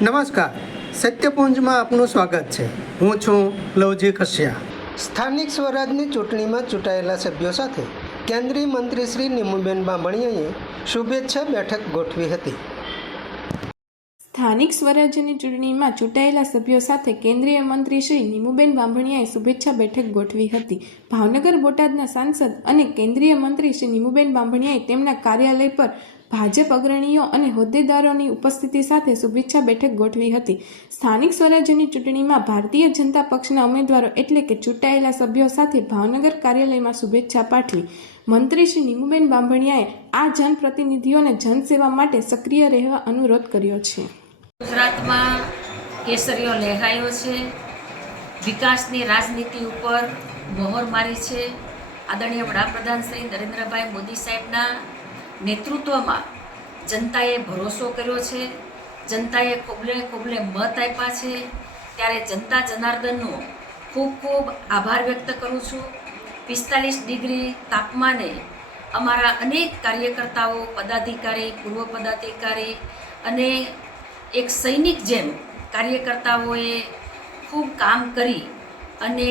નમસ્કાર, સત્યપુંજમાં આપનું સ્વાગત છે. હું છું લવજી કશ્યા. સ્થાનિક સ્વરાજની ચૂંટણીમાં ચૂંટાયેલા સભ્યો સાથે કેન્દ્રીય મંત્રી શ્રી નીમુબેન બાંભણિયાએ શુભેચ્છા બેઠક ગોઠવી હતી. સ્થાનિક સ્વરાજ્યની ચૂંટણીમાં ચૂંટાયેલા સભ્યો સાથે કેન્દ્રીય મંત્રી શ્રી નીમુબેન બાંભણિયાએ શુભેચ્છા બેઠક ગોઠવી હતી. ભાવનગર બોટાદના સાંસદ અને કેન્દ્રીય મંત્રી શ્રી નીમુબેન બાંભણિયાએ તેમના કાર્યાલય પર ભાજપ અગ્રણીઓ અને હોદ્દેદારોની ઉપસ્થિતિ સાથે શુભેચ્છા બેઠક ગોઠવી હતી. સ્થાનિક સ્વરાજ્યની ચૂંટણીમાં ભારતીય જનતા પક્ષના ઉમેદવારો એટલે કે ચૂંટાયેલા સભ્યો સાથે ભાવનગર કાર્યાલયમાં શુભેચ્છા પાઠવી. મંત્રી શ્રી નીમુબેન બાંભણિયાએ આ જનપ્રતિનિધિઓને જનસેવા માટે સક્રિય રહેવા અનુરોધ કર્યો છે. ગુજરાતમાં કેસરીઓ લહેરાયો છે, વિકાસની રાજનીતિ ઉપર મહોર મારી છે. આદરણીય વડાપ્રધાન શ્રી નરેન્દ્રભાઈ મોદી સાહેબના નેતૃત્વમાં જનતાએ ભરોસો કર્યો છે, જનતાએ ખોબલે ખોબલે મત આપ્યા છે. ત્યારે જનતા જનાર્દનનો ખૂબ ખૂબ આભાર વ્યક્ત કરું છું. 45 ડિગ્રી તાપમાને અમારા અનેક કાર્યકર્તાઓ, પદાધિકારી, પૂર્વ પદાધિકારી અને એક સૈનિક જેમ કાર્યકર્તાઓએ ખૂબ કામ કરી અને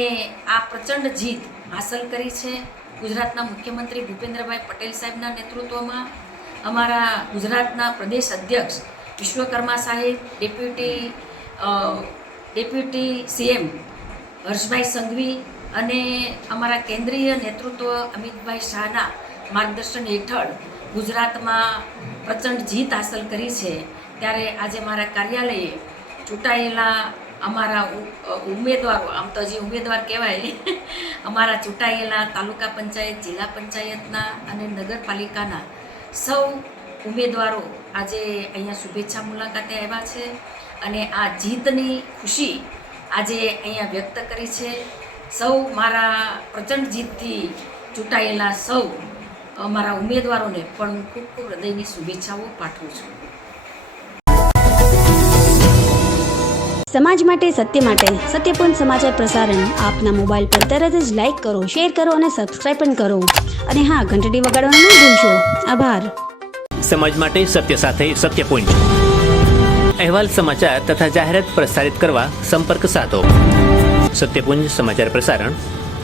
આ પ્રચંડ જીત હાંસલ કરી છે. ગુજરાતના મુખ્યમંત્રી ભૂપેન્દ્રભાઈ પટેલ સાહેબના નેતૃત્વમાં અમારા ગુજરાતના પ્રદેશ અધ્યક્ષ વિશ્વકર્મા સાહેબ, ડેપ્યુટી સીએમ હર્ષભાઈ સંઘવી અને અમારા કેન્દ્રીય નેતૃત્વ અમિતભાઈ શાહના માર્ગદર્શન હેઠળ ગુજરાતમાં પ્રચંડ જીત હાંસલ કરી છે. ત્યારે આજે મારા કાર્યાલયે ચૂંટાયેલા અમારા ઉમેદવારો, આમ તો હજી ઉમેદવાર કહેવાય, અમારા ચૂંટાયેલા તાલુકા પંચાયત, જિલ્લા પંચાયતના અને નગરપાલિકાના સૌ ઉમેદવારો આજે અહીંયા શુભેચ્છા મુલાકાતે આવ્યા છે અને આ જીતની ખુશી આજે અહીંયા વ્યક્ત કરી છે. સૌ મારા પ્રચંડ જીતથી ચૂંટાયેલા સૌ અમારા ઉમેદવારોને પણ હું ખૂબ ખૂબ હૃદયની શુભેચ્છાઓ પાઠવું છું. સમાજ માટે, સત્ય માટે, સત્યપૂર્ણ સમાચાર પ્રસારણ આપના મોબાઈલ પર તરત જ લાઈક કરો, શેર કરો અને સબસ્ક્રાઈબ પણ કરો. અને હા, ઘંટડી વગાડવાનું ન ભૂલશો. આભાર. સમાજ માટે સત્ય સાથે સત્યપુંજ. અહેવાલ, સમાચાર તથા જાહેરાત પ્રસારિત કરવા સંપર્ક સાધો. સત્યપુંજ સમાચાર પ્રસારણ,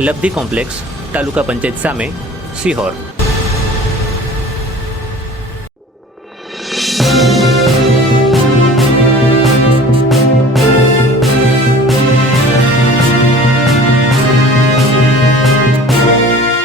લબ્ધિ કોમ્પ્લેક્સ, તાલુકા પંચાયત સામે, સિહોર.